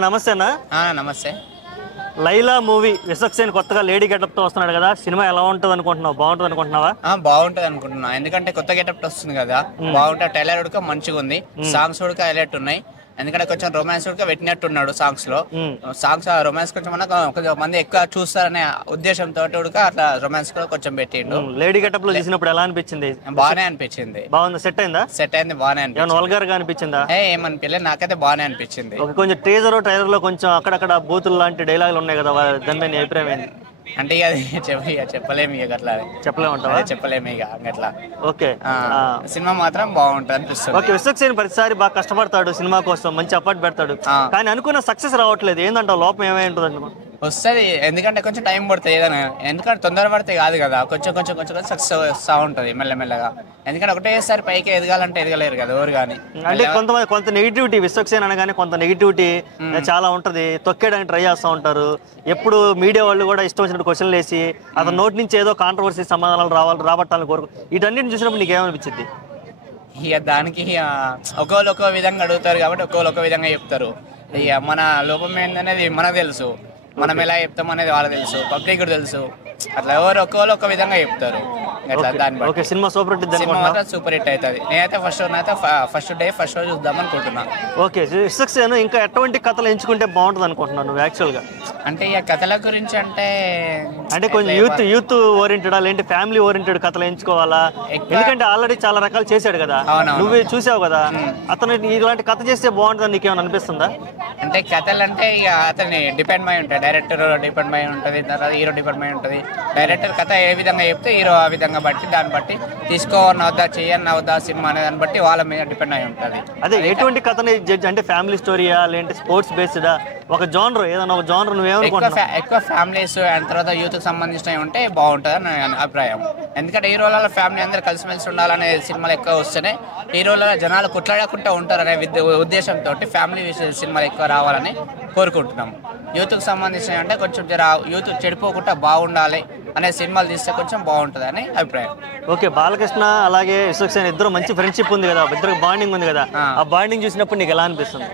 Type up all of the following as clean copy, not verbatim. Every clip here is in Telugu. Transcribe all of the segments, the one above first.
నమస్తే అన్న. నమస్తే. లైలా మూవీ విసక్సేన్ కొత్తగా లేడీ గెటప్ తో వస్తున్నాడు కదా, సినిమా ఎలా ఉంటది అనుకుంటున్నావు? బాగుంటది అనుకుంటున్నావా? బాగుంటది అనుకుంటున్నా, ఎందుకంటే కొత్త గెటప్ వస్తుంది కదా, బాగుంటుంది. టైలర్ ఉడక మంచిగా ఉంది, సాంగ్స్ ఉడక హైలైట్ ఉన్నాయి. ఎందుకంటే కొంచెం రొమాన్స్ ఉడక పెట్టినట్టున్నాడు సాంగ్స్ లో. సాంగ్స్ రొమాన్స్ కొంచెం కొంచెం మంది ఎక్కువ చూస్తారనే ఉద్దేశంతో ఉడక అట్లా రొమాన్స్ కూడా కొంచెం పెట్టిండు. లేడీ గెటప్ లో చూసినప్పుడు ఎలా అనిపించింది? బాగానే అనిపించింది. బాగుంది, సెట్ అయిందా? సెట్ అయింది, బాగానే అనిపించింది. వల్గర్ గా అనిపించిందా? ఏమనిపించలేదు, నాకైతే బాగానే అనిపించింది. కొంచెం టీజర్ ట్రైలర్ లో కొంచెం అక్కడక్కడ బూతులు లాంటి డైలాగులు ఉన్నాయి కదా, దాని మీద అభిప్రాయం ఏంటి? అంటే ఇక చెప్పలేము, ఇక అట్లా చెప్పలేము ఇక అట్లా. ఓకే, సినిమా మాత్రం బాగుంటుంది అనిపిస్తుంది. ఓకే, విసక్సేన్ ప్రతిసారి బాగా కష్టపడతాడు సినిమా కోసం, మంచి అపార్ట్ పెడతాడు, కానీ అనుకున్న సక్సెస్ రావట్లేదు. ఏంటంటావు, లోపం ఏమై ఉంటుంది? వస్తుంది, ఎందుకంటే కొంచెం టైం పడుతుంది ఏదైనా. ఎందుకంటే తొందర పడితే కాదు కదా, కొంచెం కొంచెం కొంచెం సక్సెస్ వస్తూ ఉంటుంది మెల్లమెల్లగా. ఎందుకంటే ఒకటేసారి పైకి ఎదగాలంటే ఎదగలేరు కదా ఎవరు కానీ. అంటే కొంత నెగిటివిటీ, విసక్సేన్ అనగానే కొంత నెగిటివిటీ చాలా ఉంటది, తొక్కేయడానికి ట్రై చేస్తూ ఉంటారు. ఎప్పుడు మీడియా వాళ్ళు కూడా ఇష్టం వచ్చినట్టు క్వశ్చన్లు వేసి అతని నోటి నుంచి ఏదో కాంట్రవర్సీ సమాధానాలు రాబట్టాలని కోరుకు. వీటన్నిటిని చూసినప్పుడు నీకేమనిపించింది? ఇక దానికి ఒక్కోళ్ళు ఒక్కో విధంగా అడుగుతారు కాబట్టి ఒక్కోళ్ళు ఒక్కో విధంగా చెప్తారు. ఇక మన లోపం ఏందనేది మనకు తెలుసు, మనం ఎలా చెప్తాం అనేది వాళ్ళకి తెలుసు, పబ్లిక్ కూడా తెలుసు. అట్లా ఎవరు ఒక్కోళ్ళు ఒక్క విధంగా చెప్తారు. సినిమా సూపర్ హిట్, సినిమా మాత్రం సూపర్ హిట్ అవుతుంది. నేనైతే ఫస్ట్ డే ఫస్ట్ షో చూద్దాం అనుకుంటున్నా. ఓకే, విసక్సేన్ ఇంకా ఎటువంటి కథలు ఎంచుకుంటే బాగుంటుంది అనుకుంటున్నాను నువ్వు యాక్చువల్ గా? అంటే ఇక కథల గురించి అంటే కొంచెం యూత్ ఓరియంటెడ్ లేంటి ఫ్యామిలీ ఓరియంటెడ్ కథలు ఎంచుకోవాలా? ఎందుకంటే ఆల్రెడీ చాలా రకాలు చేశాడు కదా, నువ్వు చూసావు కదా, అతను ఇలాంటి కథ చేస్తే బాగుంటుందని నీకేమైనా అనిపిస్తుందా? అంటే కథలు అంటే ఇక అతన్ని డిపెండ్ అయి ఉంటాయి, డైరెక్టర్ డిపెండ్ అయి ఉంటుంది, తర్వాత హీరో డిపెండ్ అయి ఉంటుంది. డైరెక్టర్ కథ ఏ విధంగా చెప్తే హీరో ఆ విధంగా బట్టి దాన్ని బట్టి తీసుకోవన్న వద్దా, చెయ్యన్న వద్దా సినిమా అనే దాన్ని బట్టి వాళ్ళ మీద డిపెండ్ అయి ఉంటుంది. అదే ఎటువంటి కథని జడ్జ్ అంటే ఫ్యామిలీ స్టోరీయా లేదంటే స్పోర్ట్స్ బేస్డా? ఒక జోనర్, ఏదైనా ఒక జోనర్ నువ్వేమనుకుంటున్నావు? ఎక్కువ ఫ్యామిలీస్ అండ్ తర్వాత యూత్ కి సంబంధించినవి ఉంటే బాగుంటుంది అని నా అభిప్రాయం. ఎందుకంటే హీరోల ఫ్యామిలీ అందరూ కలిసిమెలిసి ఉండాలనే సినిమాలు ఎక్కువ వస్తేనే హీరోల జనాలు కొట్లాడకుండా ఉంటారనే ఉద్దేశంతో ఫ్యామిలీ సినిమాలు ఎక్కువ రావాలని కోరుకుంటున్నాము. యూత్కి సంబంధించినవి అంటే కొంచెం యూత్ చెడిపోకుండా బాగుండాలి అనే సినిమాలు తీస్తే కొంచెం బాగుంటుంది అని అభిప్రాయం. ఓకే, బాలకృష్ణ అలాగే విసక్సేన్ ఇద్దరు మంచి ఫ్రెండ్షిప్ ఉంది కదా, ఇద్దరు బాండింగ్ ఉంది కదా, ఆ బాండింగ్ చూసినప్పుడు నీకు ఎలా అనిపిస్తుంది?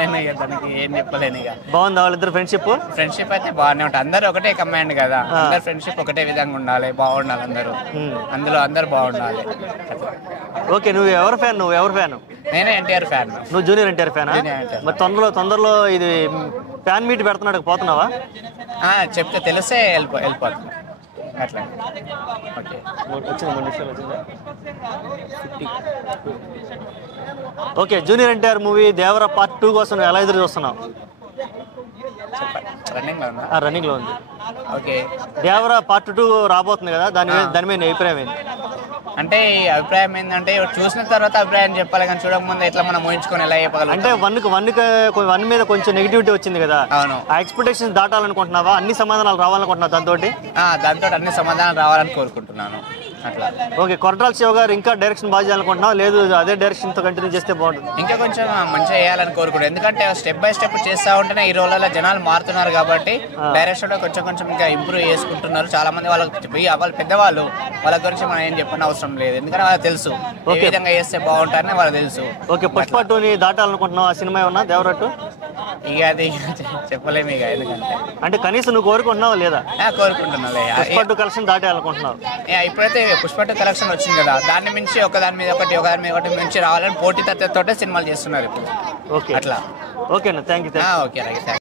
నేను దానికి ఏం చెప్పలేను. ఇక బాగుంది వాళ్ళిద్దరు ఫ్రెండ్షిప్ అయితే బాగానే ఉంటుంది. అందరు ఒకటే కమాండ్ కదా, అందరు ఫ్రెండ్షిప్ ఒకటే విధంగా ఉండాలి, బాగుండాలి అందరూ అందరు బాగుండాలి. ఓకే, నువ్వు ఎవరు ఫ్యాన్? నేనే ఎన్టీఆర్ ఫ్యాన్. నువ్వు జూనియర్ ఎన్టీఆర్ ఫ్యానా? మరి తొందరలో ఇది ఫ్యాన్ మీట్ పెడుతున్నాడు, పోతున్నావా? చెప్తే తెలిస్తే వెళ్ళిపోతున్నా అట్లా. ఓకే, జూనియర్ ఎన్టీఆర్ మూవీ దేవర పార్ట్ 2 కోసం నువ్వు ఎలా ఎదురు చూస్తున్నావు? రన్నింగ్ లో ఉంది. ఓకే, దేవర పార్ట్ 2 రాబోతుంది కదా, దాని మీద అభిప్రాయం ఏంటి? అంటే అభిప్రాయం ఏంటంటే చూసిన తర్వాత అభిప్రాయం చెప్పాలి, కానీ చూడకముందు ఎట్లా మనం ఊహించుకొని ఎలా చెప్పగలం? అంటే వన్ మీద కొంచెం నెగిటివిటీ వచ్చింది కదా, అవును. ఆ ఎక్స్పెక్టేషన్స్ దాటాలనుకుంటున్నావా? అన్ని సమాధానాలు రావాలనుకుంటున్నావు దాంతో అన్ని సమాధానాలు రావాలని కోరుకుంటున్నాను అట్లా. ఓకే, కొరటాల శివ గారు ఇంకా డైరెక్షన్ బాగా చేయాలనుకుంటున్నావు, లేదు అదే డైరెక్షన్ తో కంటిన్యూ చేస్తే బాగుంటుంది? ఇంకా కొంచెం మంచిగా చేయాలని కోరుకుంటున్నాను. ఎందుకంటే స్టెప్ బై స్టెప్ చేస్తూ ఉంటేనే ఈ రోజుల్లో జనాలు మారుతున్నారు కాబట్టి డైరెక్షన్ కొంచెం ఇంకా ఇంప్రూవ్ చేసుకుంటున్నారు. చాలా మంది వాళ్ళు పెద్దవాళ్ళు, వాళ్ళ గురించి మనం ఏం చెప్పిన అవసరం లేదు, ఎందుకంటే వాళ్ళకి తెలుసు ఏ విధంగా చేస్తే బాగుంటారని వాళ్ళకి తెలుసు. ఓకే, పుష్ప 2ని దాటాలనుకుంటున్నావు ఆ సినిమా ఏమన్నా దేవరట్టు? ఇక అది చెప్పలేము ఇక, ఎందుకంటే అంటే కనీసం నువ్వు కోరుకుంటున్నావు లేదా? కోరుకుంటున్నా. పుష్ప 2 కలెక్షన్ దాటాలనుకుంటున్నావు? ఇప్పుడైతే పుష్ప 2 కలెక్షన్ వచ్చింది కదా, దాన్ని మించి ఒకదాని మీద ఒకటి మించి రావాలని పోటీ తత్వతో సినిమాలు చేస్తున్నారు ఇప్పుడు. ఓకే, అట్లా. ఓకేనా, థ్యాంక్ యూ. ఓకే.